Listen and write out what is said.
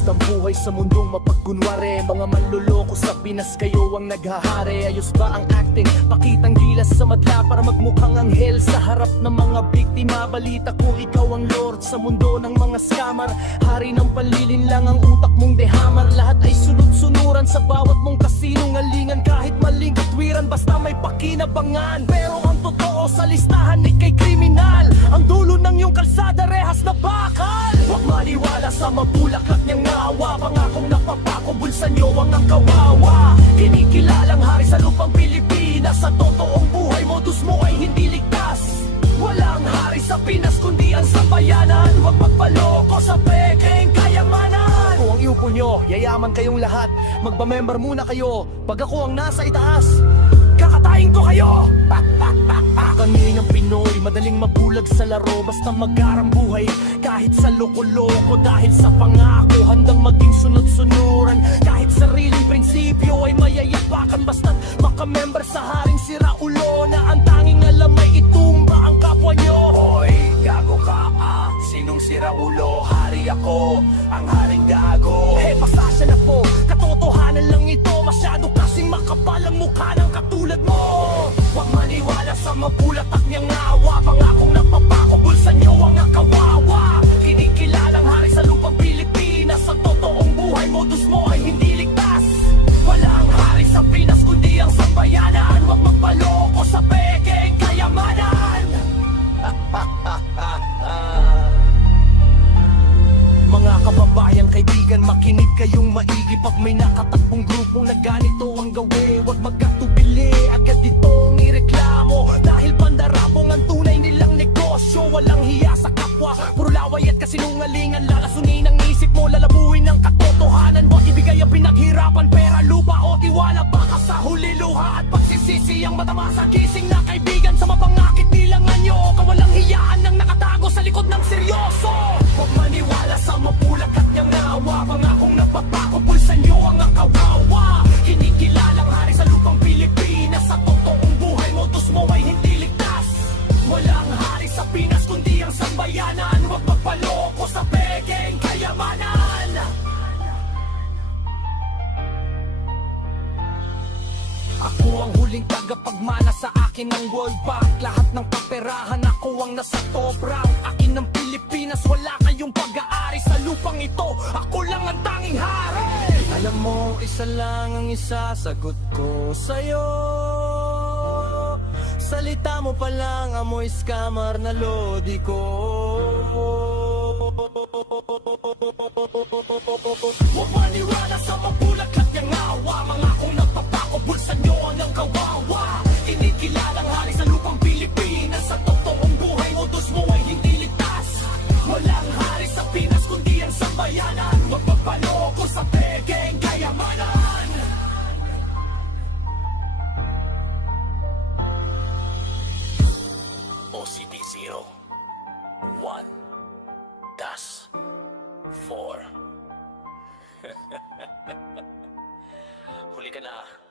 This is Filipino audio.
Basta buhay sa mundong mapagkunwari, mga manluloko sa Pinas kayo ang naghahari. Ayos ba ang acting? Pakitang gilas sa madla para magmukhang anghel sa harap ng mga biktima. Balita ko ikaw ang lord sa mundo ng mga scammer. Hari ng panlilin lang ang utak mong dehamar. Lahat ay sunod-sunuran sa bawat mong kasinungalingan. Kahit maling katwiran basta may pakinabangan. Pero ang totoo sa listahan ikay kriminal. Ang dulo ng iyong kalsada rehas na bakal. Huwag maniwala sa mapulaklak niyang nawa. Pangakong napapako, bulsa niyo ang kawawa. Kinikilalang hari sa lupang Pilipinas. Sa totoong buhay, modus mo ay hindi ligtas. Walang hari sa Pinas kundi ang sambayanan. Huwag magpaloko sa pekeng kayamanan. Kung ang iupo nyo, yayaman kayong lahat. Magpa-member muna kayo. Pag ako ang nasa itaas, kakatayin ko kayo. Kami ng Pinoy, madaling mabulag sa laro. Basta mag-arang buhay, kahit sa loko-loko. Dahil sa pangako, handang maging sunod-sunuran. Kahit sariling prinsipyo ay mayayapakan. Basta't makamember sa haring siraulo. Na ang tanging alam ay itumba ang kapwa nyo. Hoy, gago ka sinong siraulo? Hari ako, ang haring gago. Pasasya na po, katotohanan lang ito. Masyado kasing makapal ang mukha ng katulad mo. Huwag maniwala sa mapulatak niyang nawa. Pangakong nagpapako, bulsa niyo ang kawawa. Kinikilalang hari sa lupang Pilipinas. Sa totoong buhay, modus mo ay hindi ligtas. Walang hari sa Pinas kundi ang sambayanan. Huwag magpaloko sa pekeng kayamanan. Mga kababayan, kaibigan, makinig kayong maigi. Pag may nakatakbong grupong na ganito ang gawi, huwag magkatubili, agad itong ireklamo. Dahil pandarabong ang tunay nilang negosyo. Walang hiya sa kapwa, puro laway at kasinungalingan. Lalasunin ang isip mo, lalabuin ang katotohanan. Huwag ibigay ang pinaghirapan, pera, lupa o tiwala. Baka sa huli luha at pagsisisi ang matama sa gising na kaibigan. Sa mapangakit nilangan nyo, kawalang hiyaan ang nakatago sa likod ng seryoso. Huwag maniwala sa mapulakat niyang nawa. Pangakong nagpapako, bulsa niyo ang kawawa. Kinikilalang hari sa lupang Pilipinas. Sa totoong buhay, modus mo ay hindi ligtas. Walang hari sa Pinas kundi ang sambayanan. Huwag magpaloko sa pekeng kayamanan. Ako ang huling tagapagmana sa akin ng World Bank. Lahat ng kaperahan ako ang nasa top rank. Akin ng Pilipinas, wala kayong pag-aari sa lupang ito. Ako lang ang tanging hari. Alam mo, isa lang ang isasagot ko sa'yo. Salita mo pa lang, amoy scammer na lodi ko. Huwag maniwala sa mapulakat niyang awa. Mga kung nagpapako, bulsa niyo ang kawawa. Kinikilalang hari sa lupang Pilipinas. Sa totoong buhay, modus mo ay hindi ligtas. Walang hari sa Pinas kundi ang sambayanan. Huwag magpaloko sa pekeng kayamanan. OCD 0 1 Das 4 Huli ka na.